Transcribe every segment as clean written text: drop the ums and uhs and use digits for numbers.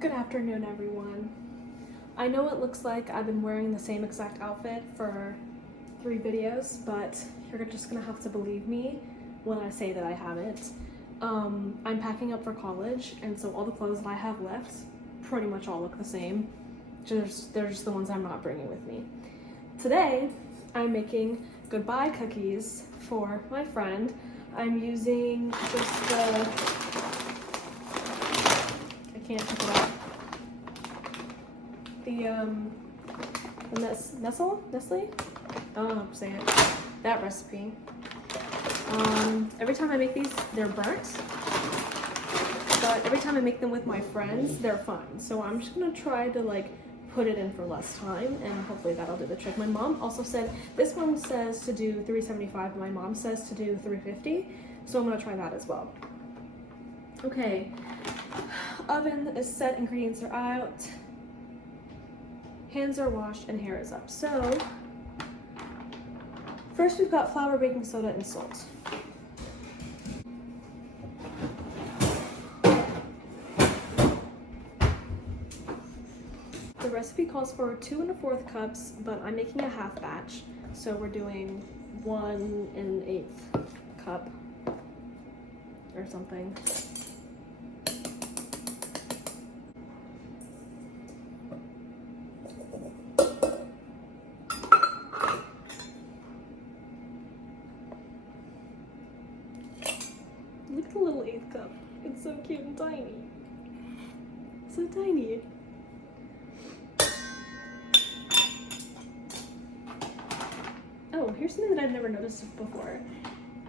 Good afternoon, everyone. I know it looks like I've been wearing the same exact outfit for 3 videos, but you're just gonna have to believe me when I say that I haven't. I'm packing up for college, and so all the clothes that I have left pretty much all look the same. They're just the ones I'm not bringing with me. Today, I'm making goodbye cookies for my friend. I'm using just the... I can't pick it up. The Nestle? I don't know how to say it. That recipe. Every time I make these, they're burnt. But every time I make them with my friends, they're fun. So I'm just gonna try to put it in for less time, and hopefully that'll do the trick. My mom also said, this one says to do 375, my mom says to do 350. So I'm gonna try that as well. Okay, oven is set, ingredients are out, hands are washed, and hair is up. So first we've got flour, baking soda, and salt. The recipe calls for 2 1/4 cups, but I'm making a half batch, so we're doing 1 1/8 cup or something. Look at the little 1/8 cup. It's so cute and tiny. So tiny. Oh, here's something that I've never noticed before.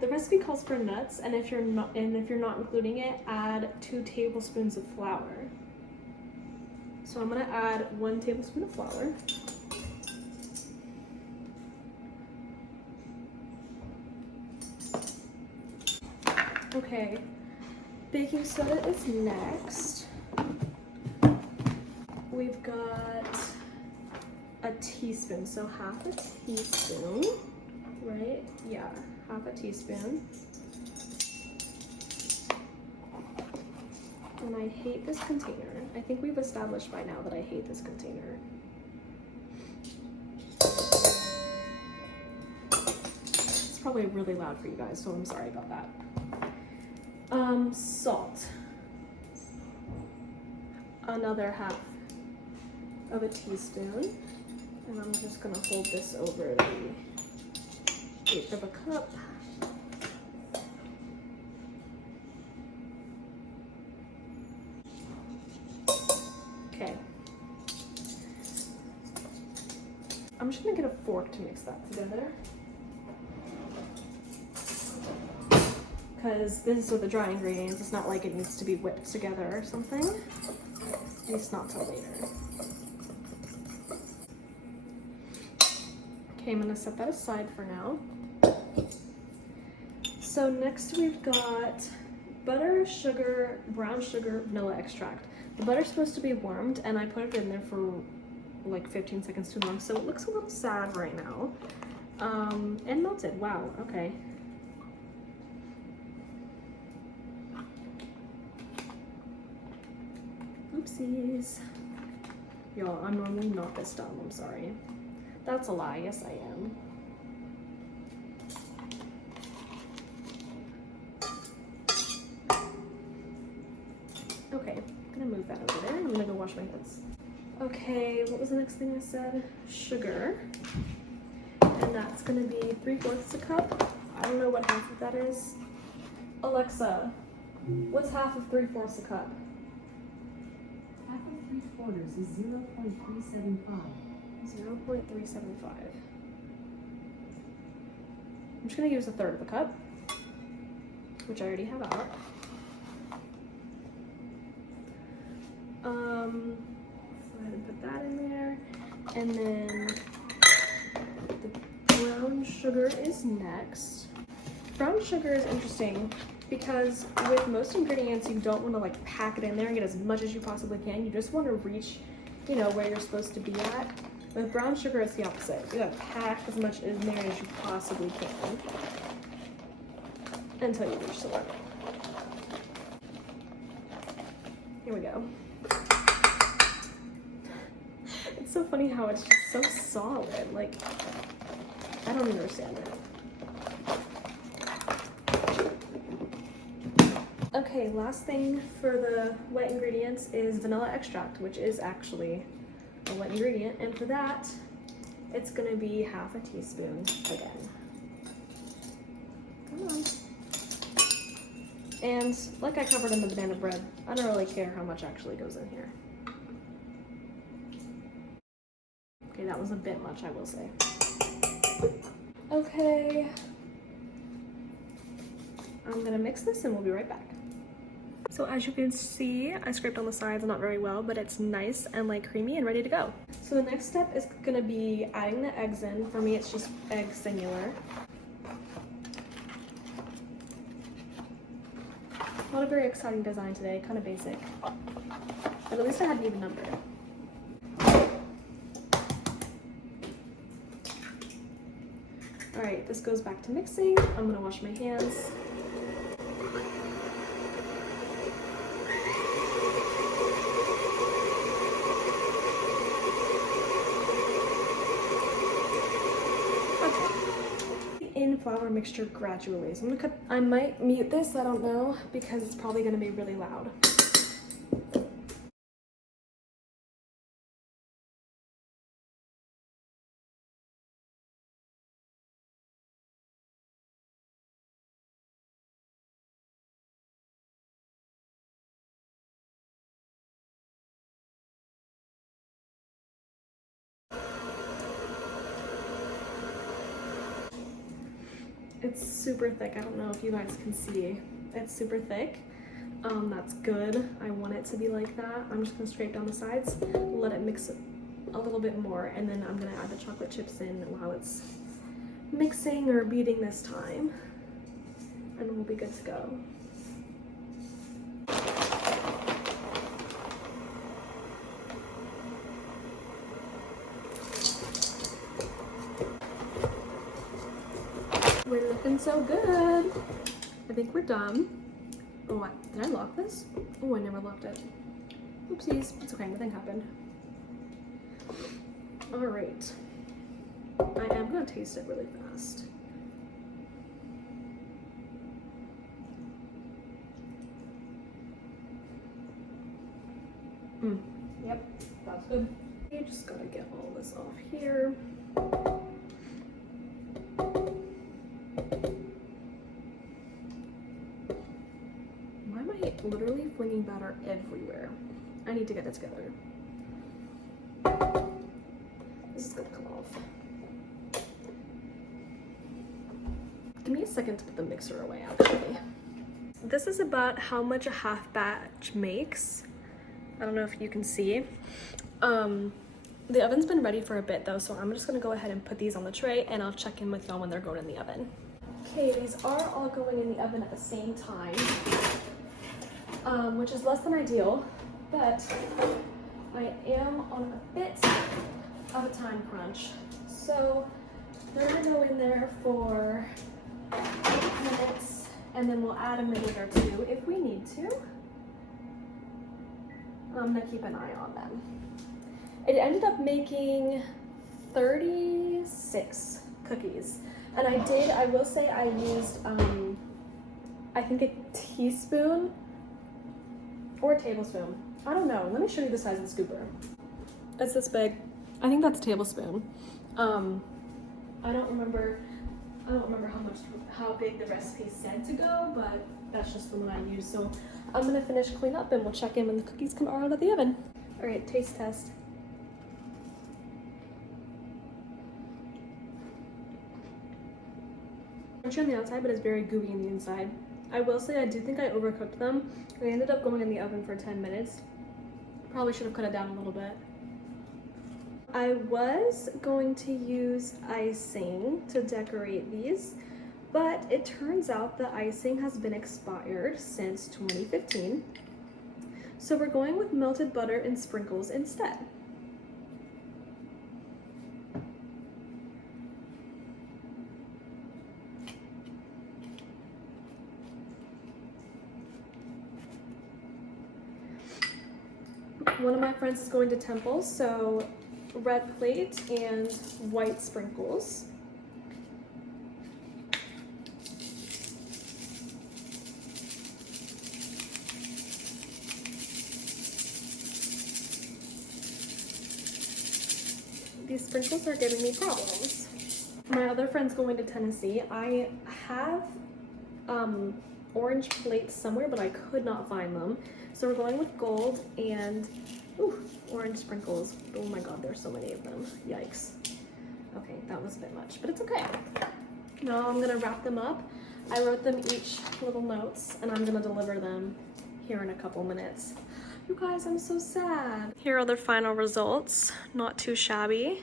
The recipe calls for nuts, and if you're not including it, add 2 tablespoons of flour. So I'm gonna add 1 tablespoon of flour. Okay, baking soda is next. We've got a teaspoon, so half a teaspoon, right? Yeah, half a teaspoon. And I hate this container. I think we've established by now that I hate this container. It's probably really loud for you guys, so I'm sorry about that. Salt. Another half of a teaspoon. And I'm just gonna hold this over the 1/8 of a cup. Okay. I'm just gonna get a fork to mix that together, because this is with the dry ingredients. It's not like it needs to be whipped together or something. At least not till later. Okay, I'm gonna set that aside for now. So next we've got butter, sugar, brown sugar, vanilla extract. The butter's supposed to be warmed, and I put it in there for like 15 seconds too long, so it looks a little sad right now. And melted, wow, okay. Oopsies. Y'all, I'm normally not this dumb, I'm sorry. That's a lie, yes I am. Okay, I'm gonna move that over there. I'm gonna go wash my hands. Okay, what was the next thing I said? Sugar. And that's gonna be 3/4 a cup. I don't know what half of that is. Alexa, what's half of 3/4 a cup? Half of 3/4 is 0.375. 0.375. I'm just gonna use 1/3 of a cup, which I already have out. Go ahead and put that in there. And then the brown sugar is next. Brown sugar is interesting because with most ingredients, you don't want to pack it in there and get as much as you possibly can. You just want to reach, where you're supposed to be at. With brown sugar, it's the opposite. You gotta pack as much in there as you possibly can until you reach the limit. Here we go. so funny how it's just so solid. Like, I don't understand it. Okay, last thing for the wet ingredients is vanilla extract, which is actually a wet ingredient. And for that, it's gonna be half a teaspoon again. Come on. And like I covered in the banana bread, I don't really care how much actually goes in here. Okay, that was a bit much, I will say. Okay. I'm gonna mix this and we'll be right back. So as you can see, I scraped on the sides not very well, but it's nice and like creamy and ready to go. So the next step is gonna be adding the eggs in. For me, it's just egg singular. Not a very exciting design today, kind of basic. But at least I had an even number. All right, this goes back to mixing. I'm gonna wash my hands. In flour mixture gradually. So I'm gonna cut, I might mute this, I don't know, because it's probably gonna be really loud. It's super thick. I don't know if you guys can see. It's super thick. That's good. I want it to be like that. I'm just gonna scrape down the sides, let it mix a little bit more, and then I'm gonna add the chocolate chips in while it's mixing or beating this time, and we'll be good to go. We're looking so good. I think we're done. Oh, did I lock this? Oh, I never locked it. Oopsies. It's okay, nothing happened. All right. I am gonna taste it really fast. Yep, that's good. You just gotta get all this off here. Why am I literally flinging batter everywhere? I need to get it together. This is gonna come off. Give me a second to put the mixer away, actually. This is about how much a half batch makes. I don't know if you can see. The oven's been ready for a bit though, so I'm just gonna go ahead and put these on the tray and I'll check in with y'all when they're going in the oven. Okay, these are all going in the oven at the same time, which is less than ideal, but I am on a bit of a time crunch. So they're gonna go in there for 8 minutes and then we'll add a minute or two if we need to. I'm gonna keep an eye on them. It ended up making 36 cookies. And I will say I used, I think a teaspoon or a tablespoon. I don't know, let me show you the size of the scooper. It's this big. I think that's a tablespoon. I don't remember how big the recipe said to go, but that's just the one I used. So I'm gonna finish clean up and we'll check in when the cookies come out of the oven. All right, taste test. Crunchy on the outside, but it's very gooey on the inside. I will say I do think I overcooked them. They ended up going in the oven for 10 minutes. Probably should have cut it down a little bit. I was going to use icing to decorate these, but it turns out the icing has been expired since 2015. So we're going with melted butter and sprinkles instead. One of my friends is going to Temple, so red plate and white sprinkles. These sprinkles are giving me problems. My other friend's going to Tennessee. I have orange plates somewhere, but I could not find them. So we're going with gold and orange sprinkles. Oh my god, there's so many of them. Yikes. Okay, that was a bit much, but it's okay. Now I'm gonna wrap them up. I wrote them each little notes, and I'm gonna deliver them here in a couple minutes. You guys, I'm so sad. Here are the final results. Not too shabby.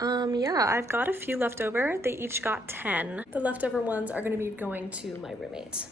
Yeah, I've got a few left over. They each got 10. The leftover ones are gonna be going to my roommate.